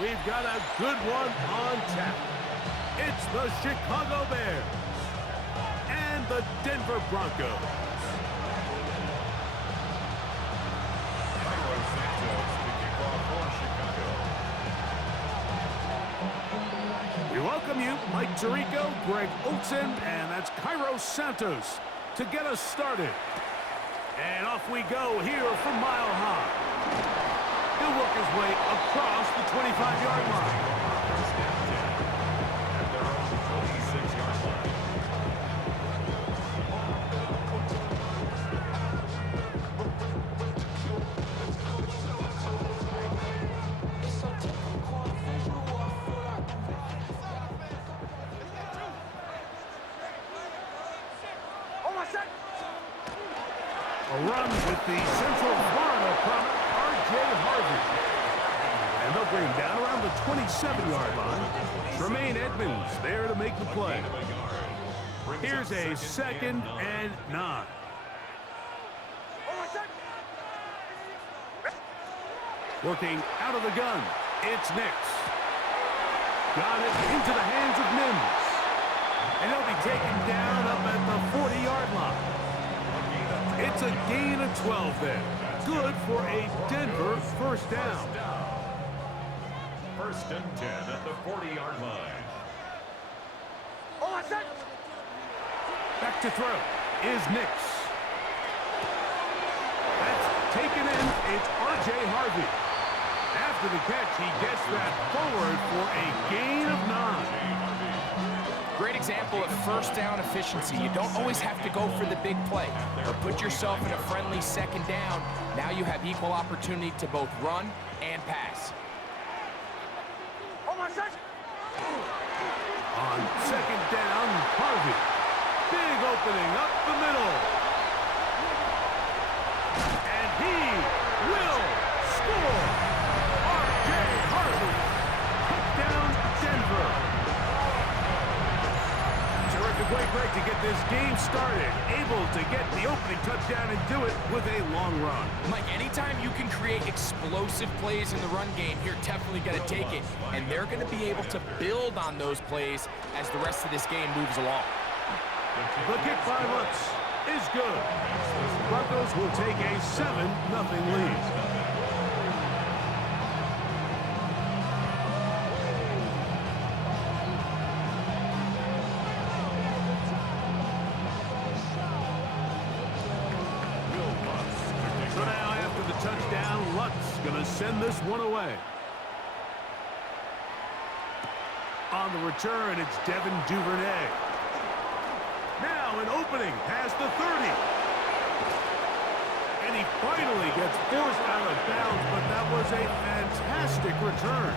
We've got a good one on tap. It's the Chicago Bears and the Denver Broncos. We welcome you, Mike Tirico, Greg Olsen, and that's Cairo Santos to get us started. And off we go here from Mile High. He'll work his way across the 25-yard line. At their own 26-yard line. A run with the Central Florida product, R.J. Harvey. And they'll bring him down around the 27-yard line. Tremaine Edmonds there to make the play. Here's a 2nd and 9. Working out of the gun, it's Nix. Got it into the hands of Mims. And he'll be taken down up at the 40-yard line. It's a gain of 12 there. Good for a Denver first down. 1st and 10 at the 40-yard line. Back to throw is Nix. That's taken in. It's R.J. Harvey. After the catch, he gets that forward for a gain of 9. Great example of first down efficiency. You don't always have to go for the big play, but put yourself in a friendly 2nd down. Now you have equal opportunity to both run and pass. On 2nd down, Harvey. Big opening up the middle. And he will score. R.J. Harvey. Touchdown, Denver. Terrific way, Greg, to get this game started. Able to get the opening touchdown and do it with a long run. Mike, anytime you can create explosive plays in the run game, you're definitely going to take it. And they're going to be able to build on those plays as the rest of this game moves along. The kick by Lutz is good. Broncos will take a 7-0 lead. So now after the touchdown, Lutz going to send this one away. On the return, it's Devin Duvernay. Now an opening past the 30. And he finally gets forced out of bounds, but that was a fantastic return.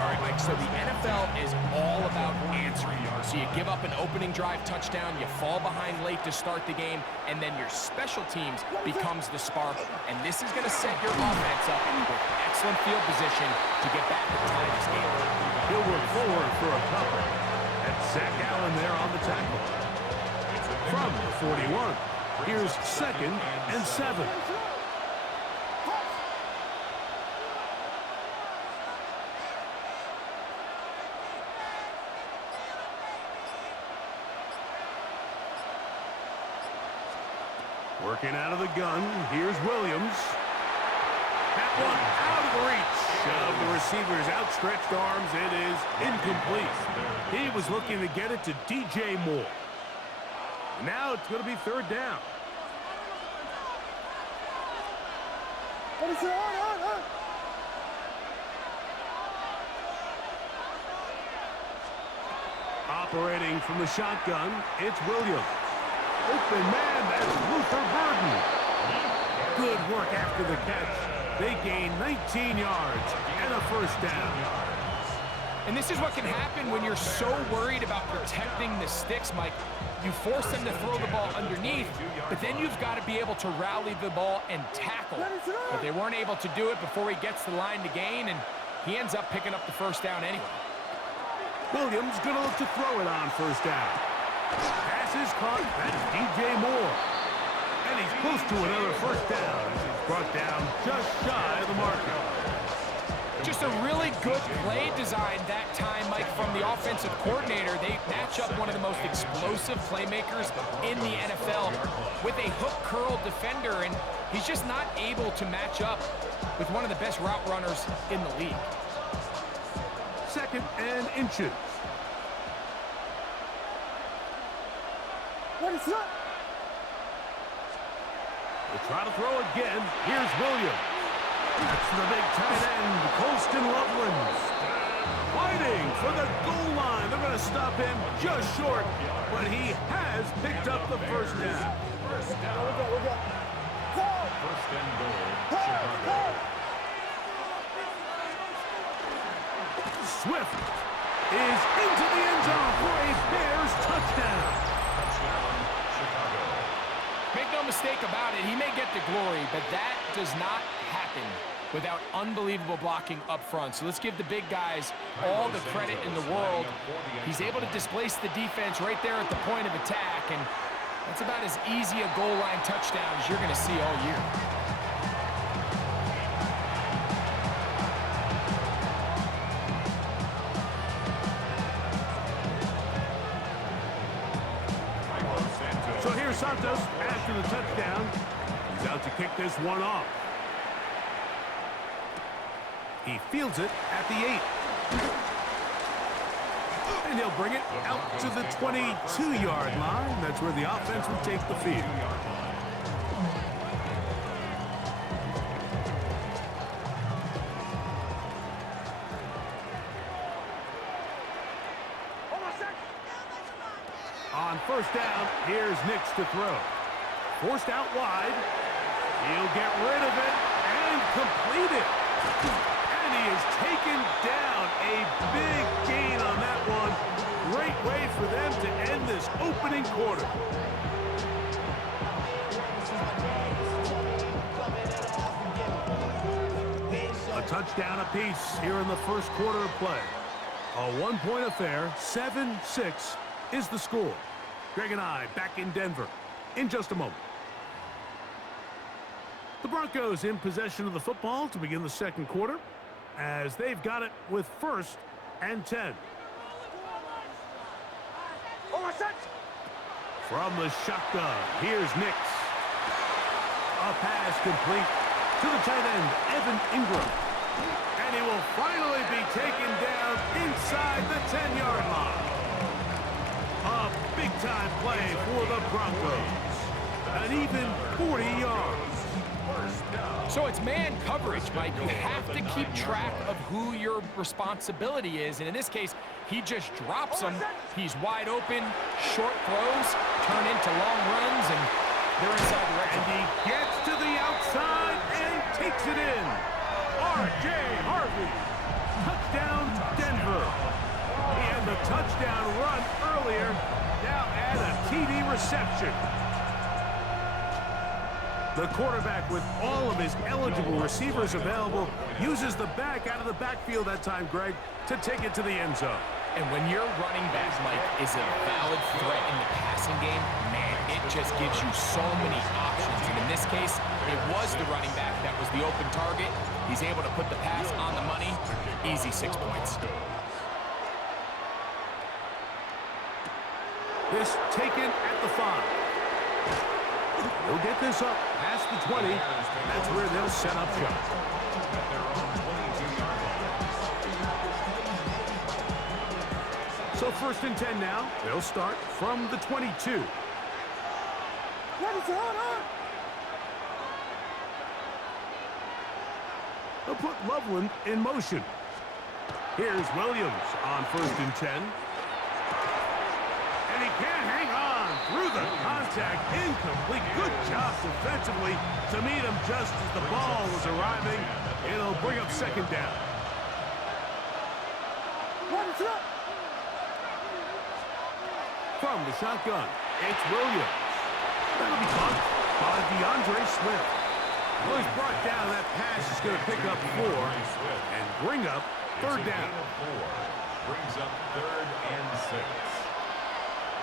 All right, Mike, so the NFL is all about answering. So you give up an opening drive touchdown, you fall behind late to start the game, and then your special teams becomes the spark. And this is going to set your offense up with excellent field position to get back and tie this game. He'll work forward for a couple. That's Zach Allen there on the tackle. From the 41, here's 2nd and 7. Working out of the gun, here's Williams. That one out of the reach of the receiver's outstretched arms. It is incomplete. He was looking to get it to DJ Moore. Now it's going to be 3rd down. Operating from the shotgun, it's Williams. Open man, that's Luther Burden. Good work after the catch. They gain 19 yards and a first down. And this is what can happen when you're so worried about protecting the sticks, Mike. You force them to throw the ball underneath, but then you've got to be able to rally the ball and tackle. But they weren't able to do it before he gets the line to gain, and he ends up picking up the first down anyway. Williams going to look to throw it on first down. Pass is caught. That's DJ Moore. And he's close to another first down. He's brought down just shy of the marker. Just a really good play design that time, Mike, from the offensive coordinator. They match up one of the most explosive playmakers in the NFL with a hook curl defender, and he's just not able to match up with one of the best route runners in the league. 2nd and inches. What is that? They'll try to throw again. Here's Williams. That's the big tight end, Colston Loveland. Fighting for the goal line. They're going to stop him just short, but he has picked up the first down. First and goal, Chicago. Swift is into the end zone for a Bears touchdown. Touchdown, Chicago. Make no mistake about it, he may get the glory, but that does not happen without unbelievable blocking up front. So let's give the big guys all the credit in the world. He's able to displace the defense right there at the point of attack, and that's about as easy a goal line touchdown as you're going to see all year. So here's Santos after the touchdown. He's out to kick this one off. He fields it at the 8. And he'll bring it out to the 22-yard line. That's where the offense will take the field. On first down, here's Nix to throw. Forced out wide. He'll get rid of it and complete it. And he is taken down. A big gain on that one. Great way for them to end this opening quarter. A touchdown apiece here in the first quarter of play. A one-point affair, 7-6 is the score. Greg and I back in Denver in just a moment. The Broncos in possession of the football to begin the second quarter as they've got it with 1st and 10. From the shotgun, here's Nix. A pass complete to the tight end, Evan Ingram. And he will finally be taken down inside the 10-yard line. A big-time play for the Broncos. An even 40 yards. So it's man coverage, Mike. You have to keep track of who your responsibility is. And in this case, he just drops him. He's wide open. Short throws turn into long runs, and they're inside the red zone. And he gets to the outside and takes it in. R.J. Harvey. Touchdown, Denver. He had the touchdown run earlier. Now add a TD reception. The quarterback, with all of his eligible receivers available, uses the back out of the backfield that time, Greg, to take it to the end zone. And when your running back, Mike, is a valid threat in the passing game, man, it just gives you so many options. And in this case, it was the running back that was the open target. He's able to put the pass on the money. Easy 6 points. This taken at the 5. They'll get this up past the 20. That's where they'll set up shop. So 1st and 10 now. They'll start from the 22. What is going on? They'll put Loveland in motion. Here's Williams on 1st and 10. And he can't hang on through the contact. Incomplete. Good job defensively to meet him just as the ball was arriving. It'll bring up 2nd down. What is up? From the shotgun, it's Williams. That'll be caught by DeAndre Swift. Well, he's brought down. That pass is going to pick up 4 and bring up 3rd down. Brings up 3rd and 6.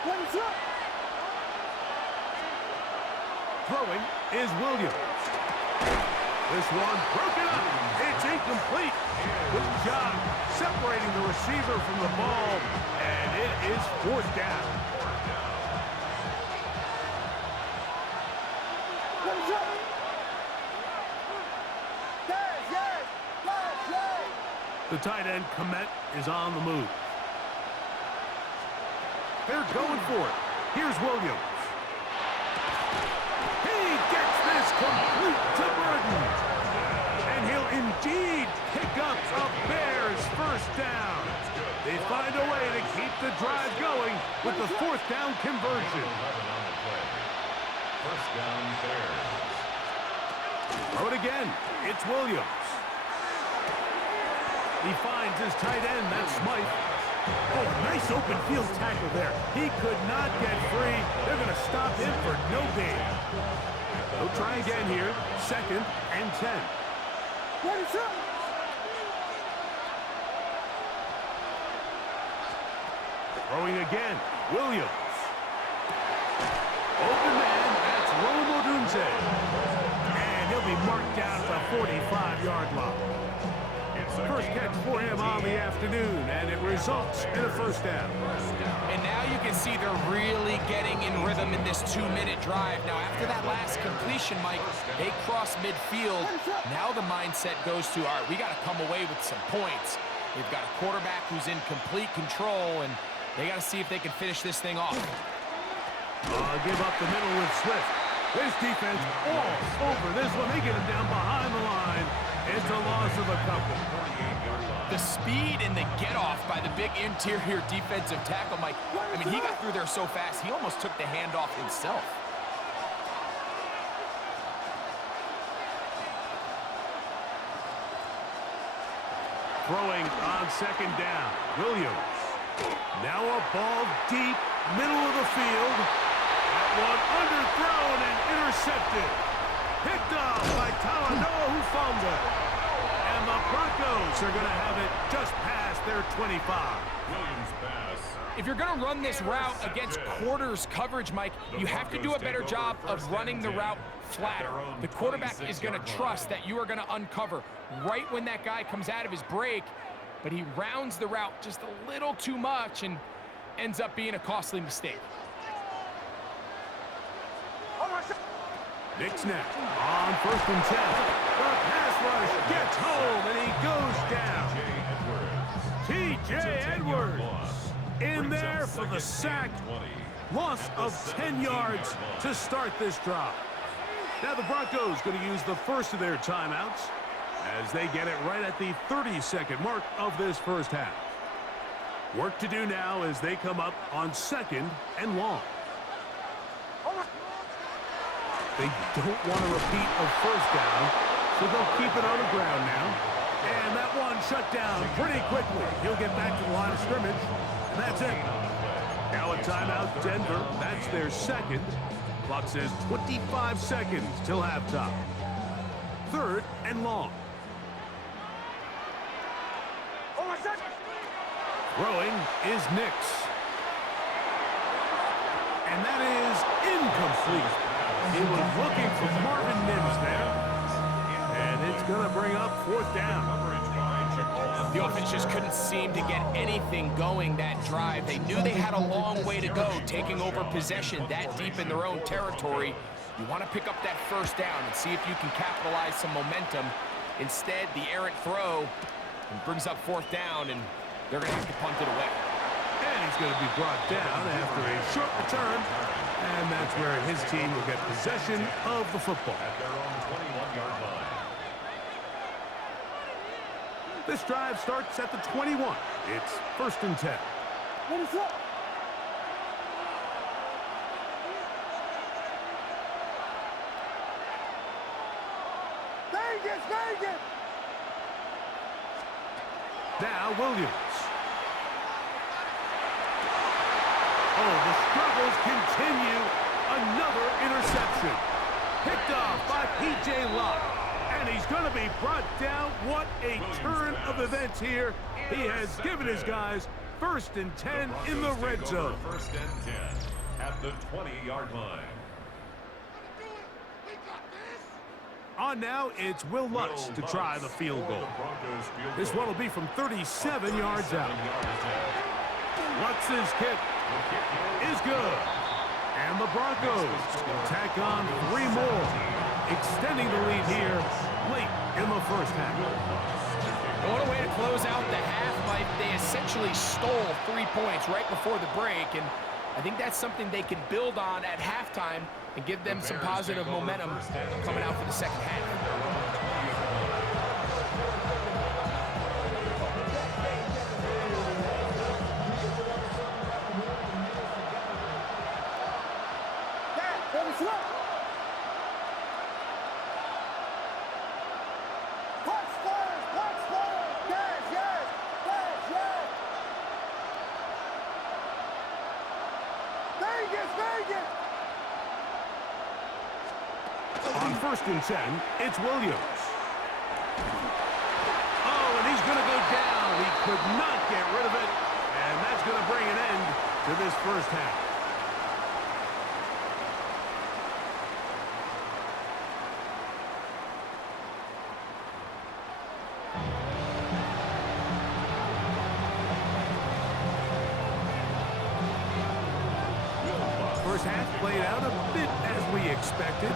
What is up? Throwing is Williams. This one broken up. It's incomplete. Good job separating the receiver from the ball, and it is fourth down. The tight end, Komet, is on the move. They're going for it. Here's Williams. He gets this complete to Burton. And he'll indeed pick up a Bears first down. They find a way to keep the drive going with the fourth down conversion. First down, Bears. Throw it again. It's Williams. He finds his tight end, that's Smythe. Oh, nice open field tackle there. He could not get free. They're going to stop him for no gain. They'll try again here. 2nd and 10. Throwing again. Williams. Open man, that's Rome Odunze. And he'll be marked down at the 45-yard line. First catch for him on the afternoon, and it results in a first down. And now you can see they're really getting in rhythm in this 2-minute drive. Now, after that last completion, Mike, they cross midfield. Now the mindset goes to, all right, we got to come away with some points. They've got a quarterback who's in complete control, and they got to see if they can finish this thing off. Give up the middle with Swift. This defense all over this one. They get him down behind the line. It's a loss of a couple. The speed and the get-off by the big interior defensive tackle, Mike. I mean, he got through there so fast, he almost took the handoff himself. Throwing on 2nd down. Williams. Now a ball deep, middle of the field. That one underthrown and intercepted. Picked off by Talanoa, who fumbled. And the Broncos are going to have it just past their 25. Williams pass. If you're going to run this route against quarters coverage, Mike, you have to do a better job of running the route flatter. The quarterback is going to trust that you are going to uncover right when that guy comes out of his break, but he rounds the route just a little too much and ends up being a costly mistake. Nick snap on 1st and 10. The pass rush gets home, and he goes down. T.J. Edwards in there for the sack. Loss of 10 yards to start this drive. Now the Broncos going to use the first of their timeouts as they get it right at the 30-second mark of this first half. Work to do now as they come up on 2nd and long. They don't want to repeat a first down, so they'll keep it on the ground now. And that one shut down pretty quickly. He'll get back to the line of scrimmage, and that's it. Now a timeout, Denver. That's their 2nd. Clock says 25 seconds till halftime. 3rd and long. Throwing is Nix. And that is incomplete. He was looking for Marvin Mims there. And it's going to bring up 4th down. The offense just couldn't seem to get anything going that drive. They knew they had a long way to go, taking over possession that deep in their own territory. You want to pick up that first down and see if you can capitalize some momentum. Instead, the errant throw brings up 4th down, and they're going to have to punt it away. And he's going to be brought down after a short return. And that's where his team will get possession of the football. At their own 21-yard line. This drive starts at the 21. It's 1st and 10. Now Williams. Oh, the struggles continue. Another interception. Picked off by P.J. Locke. And he's going to be brought down. What a turn of events here. He has given his guys 1st and 10 in the red zone. 1st and 10 at the 20-yard line. On now, it's Will Lutz to try the field goal. This one will be from 37 yards out. Lutz's kick is good. And the Broncos will tack on 3 more, extending the lead here late in the first half. What a way to close out the half, Mike. They essentially stole 3 points right before the break, and I think that's something they can build on at halftime and give them some positive momentum coming out for the second half. On 1st and 10, it's Williams. Oh, and he's going to go down. He could not get rid of it, and that's going to bring an end to this first half. First half played out a bit as we expected.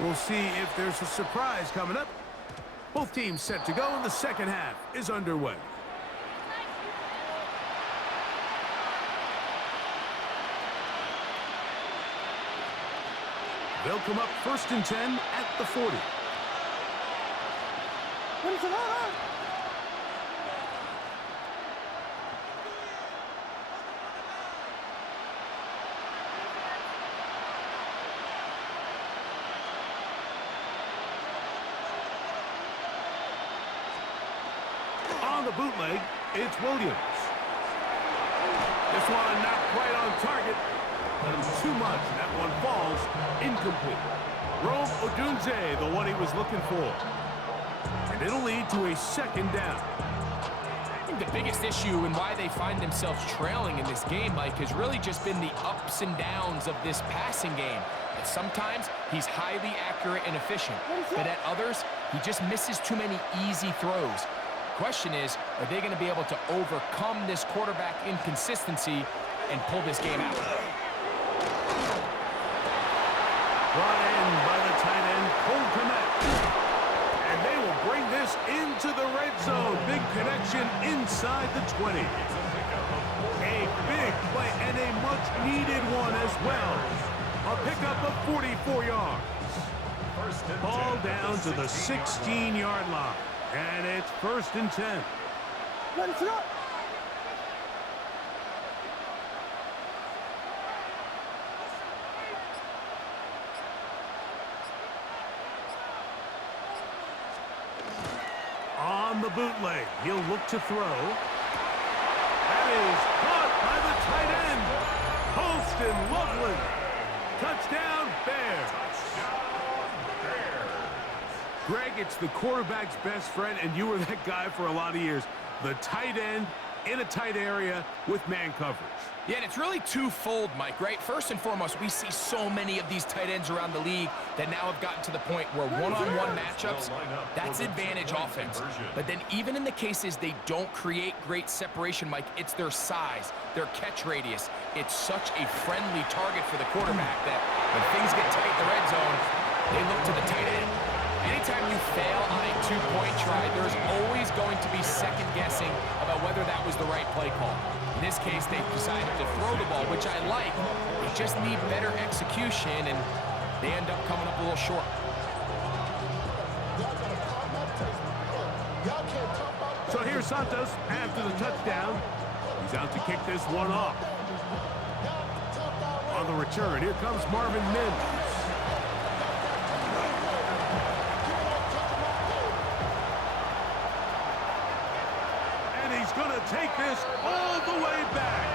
We'll see if there's a surprise coming up. Both teams set to go, and the second half is underway. They'll come up 1st and 10 at the 40. What is it? Hold on! On the bootleg, it's Williams. This one not quite on target. Too much. That one falls incomplete. Rome Odunze, the one he was looking for. And it'll lead to a second down. I think the biggest issue and why they find themselves trailing in this game, Mike, has really just been the ups and downs of this passing game. And sometimes he's highly accurate and efficient, but at others, he just misses too many easy throws. Question is, are they going to be able to overcome this quarterback inconsistency and pull this game out? Brought in by the tight end, Cole Kmet. And they will bring this into the red zone. Big connection inside the 20. A big play and a much-needed one as well. A pickup of 44 yards. Ball down to the 16-yard line. And it's 1st and 10. Let it up! On the bootleg, he'll look to throw. That is caught by the tight end, Holston Loveland. Touchdown, Bears. Greg, it's the quarterback's best friend, and you were that guy for a lot of years. The tight end in a tight area with man coverage. Yeah, and it's really twofold, Mike, right? First and foremost, we see so many of these tight ends around the league that now have gotten to the point where one-on-one matchups, that's advantage offense. But then even in the cases they don't create great separation, Mike, it's their size, their catch radius. It's such a friendly target for the quarterback that when things get tight in the red zone, they look to the tight end. Anytime you fail on a two-point try, there's always going to be second-guessing about whether that was the right play call. In this case, they've decided to throw the ball, which I like. They just need better execution, and they end up coming up a little short. So here's Santos after the touchdown. He's out to kick this one off. On the return, here comes Marvin Mims. Going to take this all the way back.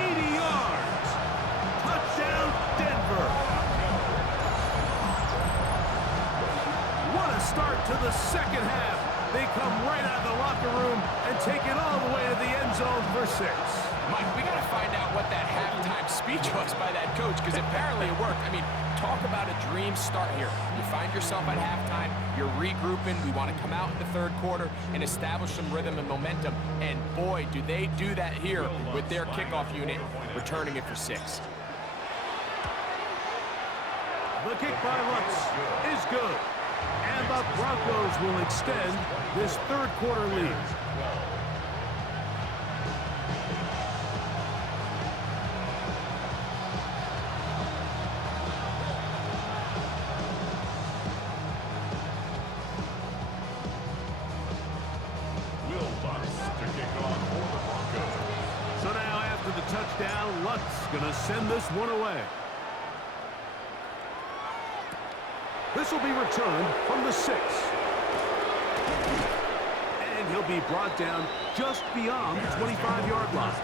80 yards. Touchdown, Denver. What a start to the second half. They come right out of the locker room and take it all the way to the end zone for 6. Mike, we got to find out what that halftime speech was by that coach, because apparently it worked. I mean, talk about a dream start here. You find yourself at halftime, you're regrouping, we want to come out in the third quarter and establish some rhythm and momentum, and boy, do they do that here with their kickoff unit, returning it for 6. The kick by Lutz is good, and the Broncos will extend this third quarter lead. Touchdown, Lutz gonna send this one away. This will be returned from the 6. And he'll be brought down just beyond the 25-yard line.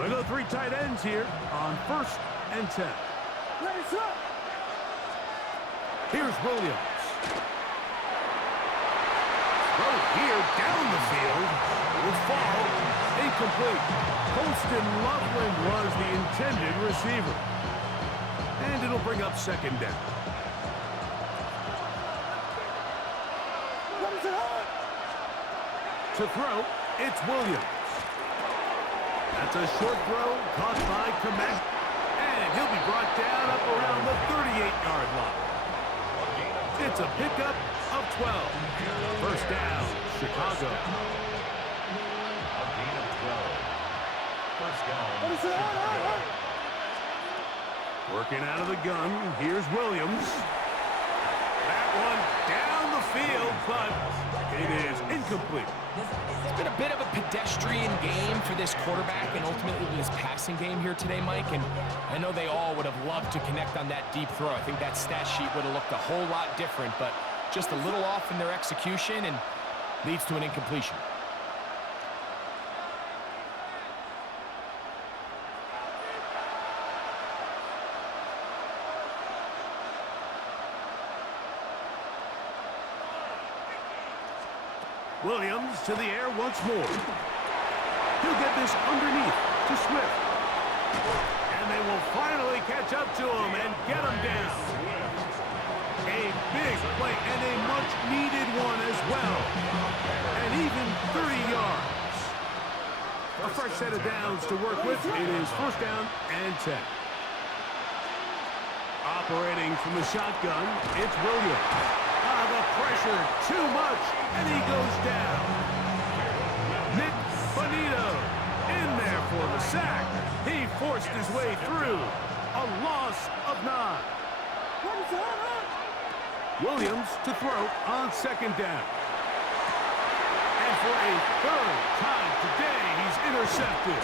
They go 3 tight ends here on 1st and 10. Ready, set. Here's Williams. Here down the field will fall incomplete. Colston Loveland was the intended receiver. And it'll bring up 2nd down. To throw, it's Williams. That's a short throw caught by Komet. And he'll be brought down up around the 38-yard line. It's a pickup of 12. 1st down, Chicago. A gain of 12. 1st down. Working out of the gun, here's Williams. That one down the field, but it is incomplete. It's been a bit of a pedestrian game for this quarterback and ultimately this passing game here today, Mike. And I know they all would have loved to connect on that deep throw. I think that stat sheet would have looked a whole lot different, but just a little off in their execution and leads to an incompletion. Williams to the air once more. He'll get this underneath to Swift. And they will finally catch up to him and get him down. A big play and a much-needed one as well. And even 30 yards. A fresh set of downs to work with. It is 1st down and 10. Operating from the shotgun, it's Williams. The pressure, too much, and he goes down. Nick Bonito in there for the sack. He forced his way through. A loss of 9. Williams to throw on 2nd down. And for a 3rd time today, he's intercepted.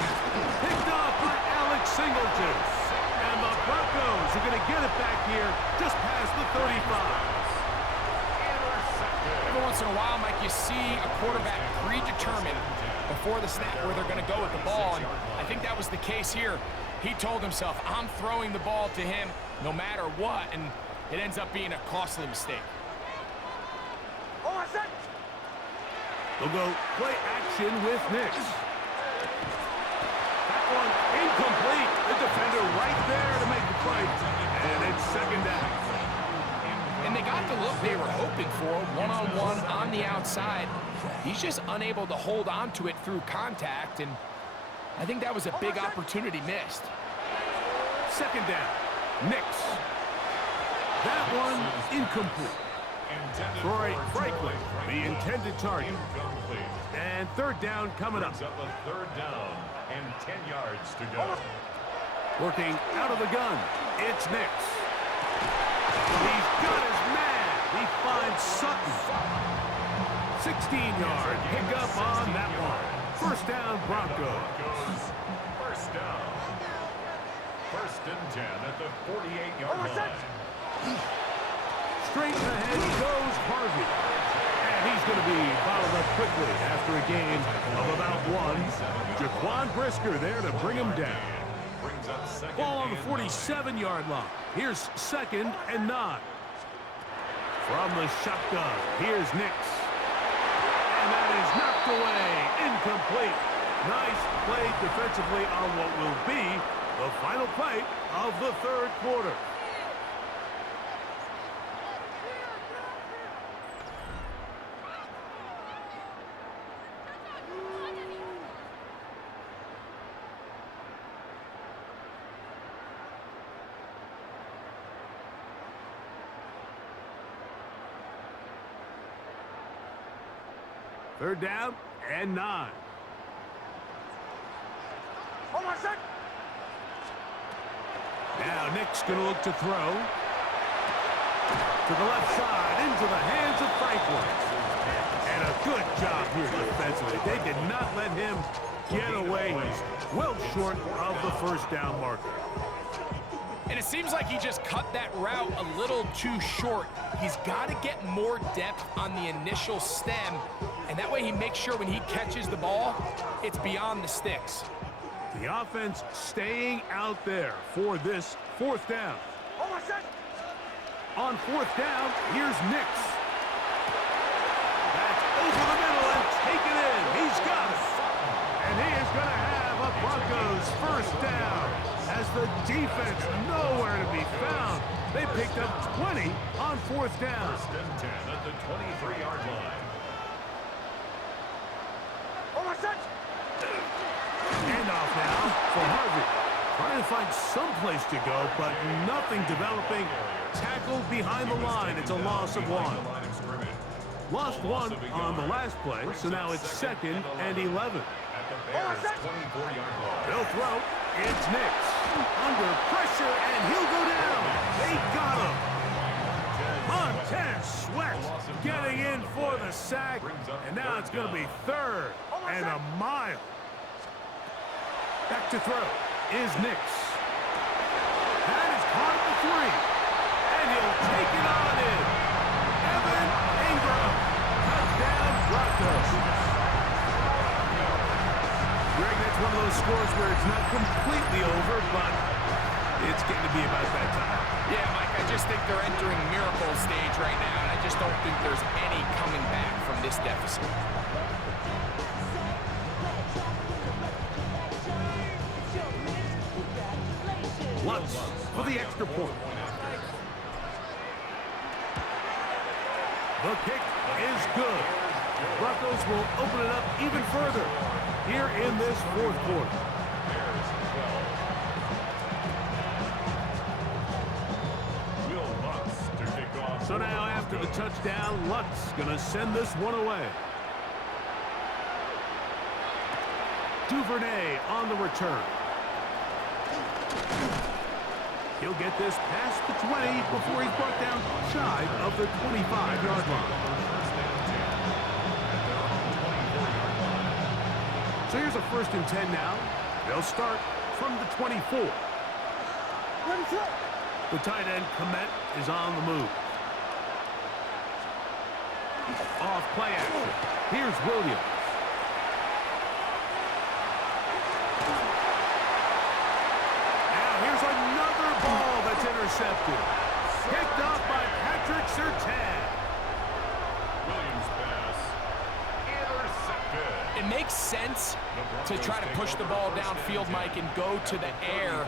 Picked off by Alex Singleton. And the Broncos are going to get it back here just past the 35. Every once in a while, Mike, you see a quarterback predetermined before the snap where they're going to go with the ball, and I think that was the case here. He told himself, I'm throwing the ball to him no matter what, and it ends up being a costly mistake. They'll go play action with Nix. That one incomplete. The defender right there to make the play, and it's 2nd down. And they got the look they were hoping for, one-on-one on the outside. He's just unable to hold on to it through contact, and I think that was a big opportunity missed. 2nd down, Nix. That one incomplete. Troy Franklin, the intended target. And 3rd down coming up. Up a 3rd down and 10 yards to go. Working out of the gun, it's Nix. He's got his man. He finds Sutton. 16-yard pickup on that one. 1st down, Broncos. 1st down. 1st and 10 at the 48-yard line. Straight ahead goes Harvey. And he's going to be bottled up quickly after a gain of about 1. Jaquan Brisker there to bring him down. Ball on the 47-yard line. Here's 2nd and 9. From the shotgun, here's Nix. And that is knocked away. Incomplete. Nice play defensively on what will be the final play of the third quarter. Third down and 9. Hold on, set. Now Nick's going to look to throw. To the left side, into the hands of Franklin. And a good job here defensively. They did not let him get away. He's well short of the first down marker. And it seems like he just cut that route a little too short. He's got to get more depth on the initial stem, and that way he makes sure when he catches the ball, it's beyond the sticks. The offense staying out there for this fourth down. Hold on, set. On fourth down, here's Nix. That's over the middle and taken in. He's got it. And he is going to have a Broncos first down as the defense nowhere to be found. They picked up 20 on fourth down. First and 10 at the 23-yard line. Hold on, set. Handoff now for Harvey. Trying to find some place to go, but nothing developing. Tackled behind the line. It's a loss of 1. Lost 1 on the last play, so now it's 2nd and 11. At the Bears' 24-yard line. They'll throw. It's Nix. Under pressure, and he'll go down. They got him. Montez Sweat getting in for the sack, and now it's going to be 3rd and a mile. Back to throw is Nix. That is caught at the 3. And he'll take it on in. Evan Ingram. Touchdown, Broncos. Greg, that's one of those scores where it's not completely over, but it's getting to be about that time. Yeah, Mike, I just think they're entering miracle stage right now, and I just don't think there's any coming back from this deficit. Lutz for the extra point. The kick is good. Broncos will open it up even further here in this fourth quarter. So now after the touchdown, Lutz going to send this one away. Duvernay on the return. He'll get this past the 20 before he's brought down shy of the 25-yard line. So here's a 1st and 10 now. They'll start from the 24. Ready, set. The tight end, Komet, is on the move. Off play action. Here's Williams. Intercepted. Picked up by Patrick Surtain. Williams pass. Intercepted. It makes sense to try to push the ball downfield, Mike, and go to the air